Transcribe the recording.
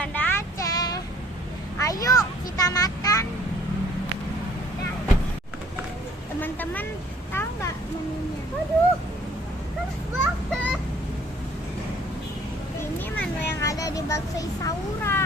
Banda Aceh. Ayo kita makan. Teman-teman tahu nggak menunya? Aduh, keras banget. Ini menu yang ada di bakso Isaura.